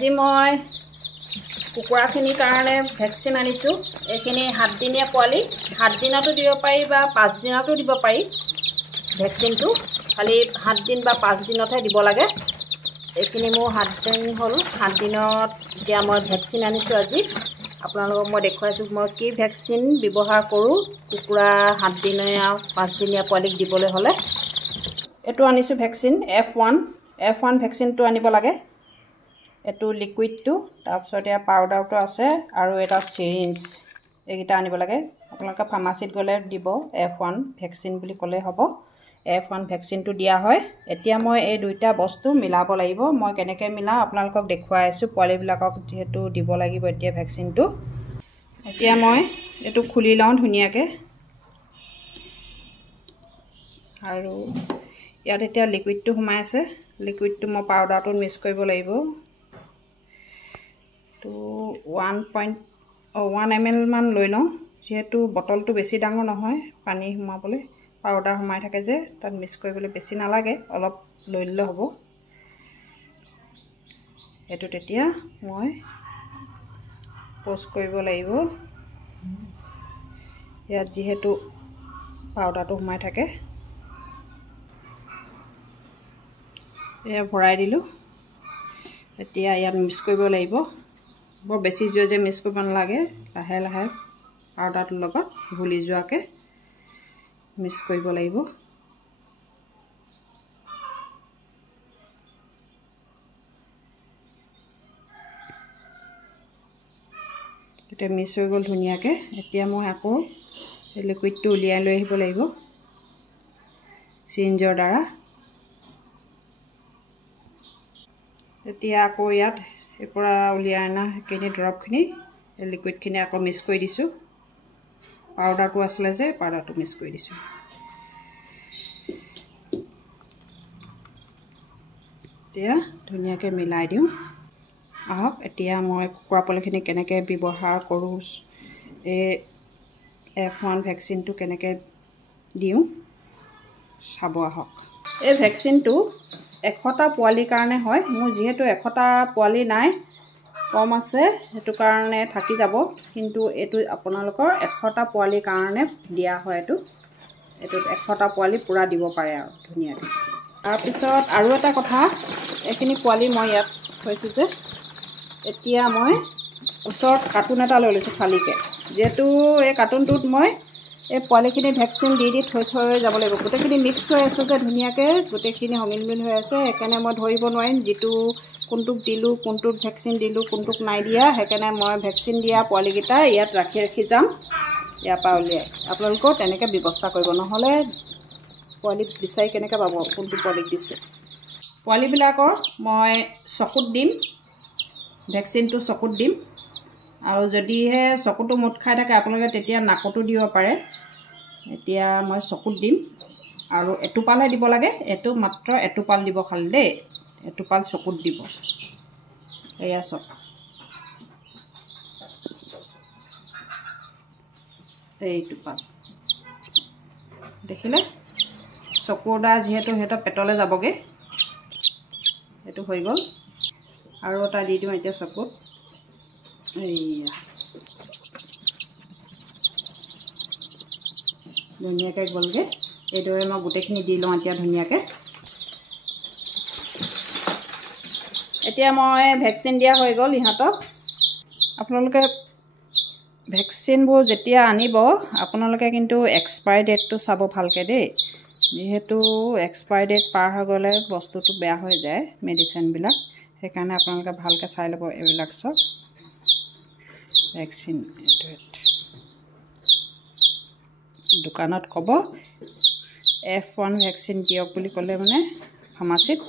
আজি মই কুকুৰাখিনিৰ কাৰণে ভেকচিন আনিছোঁ। এইখিনি 7 দিনীয়া পোৱালি, 7 দিনতো দিব পাৰি বা 5 দিনতো দিব পাৰি। ভেকচিনটো খালি 7 দিন বা 5 দিনতহে দিব লাগে। এইখিনি মোৰ 7 দিন হ'ল। 7 দিনত এতিয়া মই ভেকচিন আনিছোঁ। আজি আপোনালোকক মই দেখুৱাইছোঁ মই কি ভেকচিন ব্যৱহাৰ কৰোঁ কুকুৰা 7 দিনীয়া 5 দিনীয়া পোৱালিক দিবলৈ হ'লে। এইটো আনিছোঁ ভেকচিন F1 ভেকচিনটো আনিব লাগে। এইটো লিকুইডটো, তাৰপিছত ইয়াৰ পাউডাৰটো আছে আৰু এটা চিৰিঞ্জ, এইকেইটা আনিব লাগে। আপোনালোকে ফাৰ্মাচীত গ'লে দিব F1 ভেকচিন বুলি ক'লে হ'ব। F1 ভেকচিনটো দিয়া হয়। এতিয়া মই এই দুইটা বস্তু মিলাব লাগিব। মই কেনেকৈ মিলাওঁ আপোনালোকক দেখুৱাই আছোঁ। পোৱালিবিলাকক যিহেতু দিব লাগিব এতিয়া ভেকচিনটো। এতিয়া মই এইটো খুলি লওঁ ধুনীয়াকৈ। আৰু ইয়াত এতিয়া লিকুইডটো সোমাই আছে। লিকুইডটো মই পাউডাৰটোত মিক্স কৰিব লাগিব। 1 ml মান লৈ লওঁ, যিহেতু বটলটো বেছি ডাঙৰ নহয় পানী সোমাবলৈ। পাউডাৰ সোমাই থাকে যে তাত মিক্স কৰিবলৈ বেছি নালাগে, অলপ লৈ ল'লে হ'ব। এইটো তেতিয়া মই পোষ্ট কৰিব লাগিব। ইয়াত যিহেতু পাউডাৰটো সোমাই থাকে, এয়া ভৰাই দিলোঁ। এতিয়া ইয়াত মিক্স কৰিব লাগিব। বৰ বেছি জোৰে মিক্স কৰিব নালাগে, লাহে লাহে পাউডাৰটোৰ লগত ঘুলি যোৱাকৈ মিক্স কৰিব লাগিব। এতিয়া মিক্স হৈ গ'ল ধুনীয়াকৈ। এতিয়া মই আকৌ লিকুইডটো উলিয়াই লৈ আহিব লাগিব চিৰিঞ্জৰ দ্বাৰা। এতিয়া আকৌ ইয়াত এই পৰা উলিয়াই অনা সেইখিনি দৰৱখিনি লিকুইডখিনি আকৌ মিক্স কৰি দিছোঁ। পাউডাৰটো আছিলে যে পাউডাৰটো মিক্স কৰি দিছোঁ। এতিয়া ধুনীয়াকৈ মিলাই দিওঁ। আহক এতিয়া মই কুকুৰা পোৱালিখিনি কেনেকৈ ব্যৱহাৰ কৰোঁ, এই F1 ভেকচিনটো কেনেকৈ দিওঁ চাব আহক। এই ভেকচিনটো 100টা পোৱালিৰ কাৰণে হয়। মোৰ যিহেতু 100টা পোৱালি নাই, কম আছে, সেইটো কাৰণে থাকি যাব। কিন্তু এইটো আপোনালোকৰ 100টা পোৱালিৰ কাৰণে দিয়া হয়। এইটোত 100টা পোৱালি পূৰা দিব পাৰে আৰু ধুনীয়াকৈ। তাৰপিছত আৰু এটা কথা, এইখিনি পোৱালি মই ইয়াত থৈছোঁ যে, এতিয়া মই ওচৰত কাৰ্টুন এটা লৈ লৈছোঁ খালীকৈ। যিহেতু এই কাৰ্টুনটোত মই এই পোৱালিখিনি ভেকচিন দি থৈ যাব লাগিব। গোটেইখিনি মিক্স হৈ আছে যে ধুনীয়াকৈ, গোটেইখিনি সমিল হৈ আছে। সেইকাৰণে মই ধৰিব নোৱাৰিম কোনটোক দিলোঁ, কোনটোক ভেকচিন দিলোঁ, কোনটোক নাই দিয়া। সেইকাৰণে মই ভেকচিন দিয়া পোৱালিকেইটা ইয়াত ৰাখি যাম ইয়াৰ পৰা উলিয়াই। আপোনালোকেও তেনেকৈ ব্যৱস্থা কৰিব, নহ'লে পোৱালি বিচাৰি কেনেকৈ পাব কোনটো পোৱালিক দিছে। পোৱালিবিলাকৰ মই চকুত দিম, ভেকচিনটো চকুত দিম। আৰু যদিহে চকুটো মুঠ খাই থাকে আপোনালোকে তেতিয়া নাকতো দিব পাৰে। এতিয়া মই চকুত দিম আৰু এটোপালহে দিব লাগে। এইটো মাত্ৰ এটোপাল দিব খালি দেই, এটোপাল চকুত দিব। এয়া চক, এইটোপাল দেখিলে। চকুৰ দ্বাৰা যিহেতু সিহঁতৰ পেটলৈ যাবগৈ, সেইটো হৈ গ'ল। আৰু এটা দি দিওঁ এতিয়া চকুত। এইয়া ধুনীয়াকৈ গ'লগৈ। এইদৰে মই গোটেইখিনি দি লওঁ এতিয়া ধুনীয়াকৈ। এতিয়া মই ভেকচিন দিয়া হৈ গ'ল ইহঁতক। আপোনালোকে ভেকচিনবোৰ যেতিয়া আনিব আপোনালোকে কিন্তু এক্সপায়াৰি ডেটটো চাব ভালকৈ দেই। যিহেতু এক্সপায়াৰি ডেট পাৰ হৈ গ'লে বস্তুটো বেয়া হৈ যায় মেডিচিনবিলাক। সেইকাৰণে আপোনালোকে ভালকৈ চাই ল'ব এইবিলাক চব ভেকচিন। দোকানত ক'ব F1 ভেকচিন দিয়ক বুলি ক'লে মানে ফাৰ্মাচীত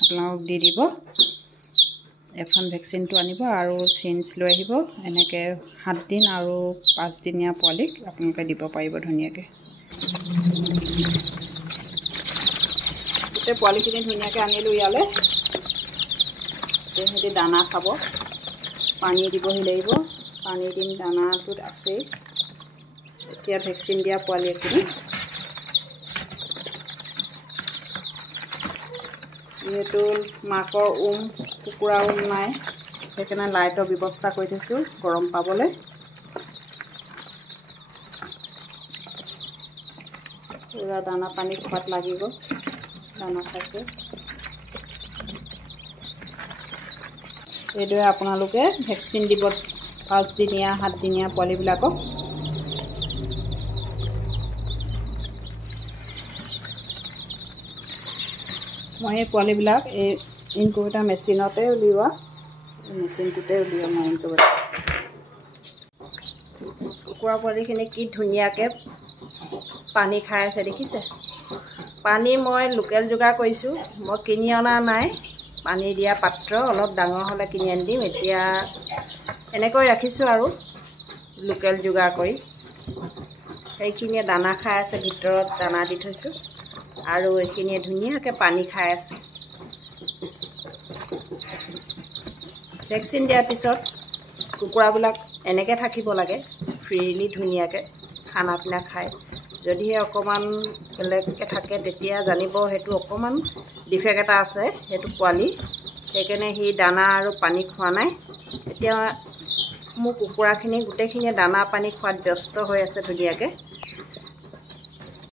আপোনালোকক দি দিব। F1 ভেকচিনটো আনিব আৰু চিৰিঞ্জ লৈ আহিব। এনেকৈ 7 দিন আৰু 5 দিনীয়া পোৱালিক আপোনালোকে দিব পাৰিব ধুনীয়াকৈ। গোটেই পোৱালিখিনি ধুনীয়াকৈ আনিলোঁ ইয়ালৈ। সিহঁতি দানা খাব, পানী দিবহি লাগিব। পানী দিম, দানাটোত আছেই। এতিয়া ভেকচিন দিয়া পোৱালি এখিনি যিহেতু মাকৰ কুকুৰা নাই, সেইকাৰণে লাইটৰ ব্যৱস্থা কৰি থৈছোঁ গৰম পাবলৈ। পুৰা দানা পানী খোৱাত লাগিব, দানা খাইছে। এইদৰে আপোনালোকে ভেকচিন দিব 5 দিনীয়া 7 দিনীয়া পোৱালিবিলাকক। মই এই পোৱালিবিলাক এই ইনকুবেটৰ মেচিনতে উলিওৱা, মেচিনটোতে উলিওৱা মই ইনকুবেটৰ। কুকুৰা পোৱালিখিনি কি ধুনীয়াকৈ পানী খাই আছে দেখিছে। পানী মই লোকেল যোগাৰ কৰিছোঁ, মই কিনি অনা নাই। পানী দিয়া পাত্ৰ অলপ ডাঙৰ হ'লে কিনি আনি দিম। এতিয়া এনেকৈ ৰাখিছোঁ আৰু লোকেল যোগাৰ কৰি। সেইখিনিয়ে দানা খাই আছে, ভিতৰত দানা দি থৈছোঁ আৰু এইখিনিয়ে ধুনীয়াকৈ পানী খাই আছে। ভেকচিন দিয়াৰ পিছত কুকুৰাবিলাক এনেকৈ থাকিব লাগে, ফ্ৰীলি ধুনীয়াকৈ খানা পিনা খায়। যদিহে অকণমান বেলেগকৈ থাকে তেতিয়া জানিব সেইটো অকণমান ডিফেক্ট এটা আছে সেইটো পোৱালি, সেইকাৰণে সি দানা আৰু পানী খোৱা নাই। এতিয়া মোৰ কুকুৰাখিনি গোটেইখিনিয়ে দানা পানী খোৱাত ব্যস্ত হৈ আছে ধুনীয়াকৈ।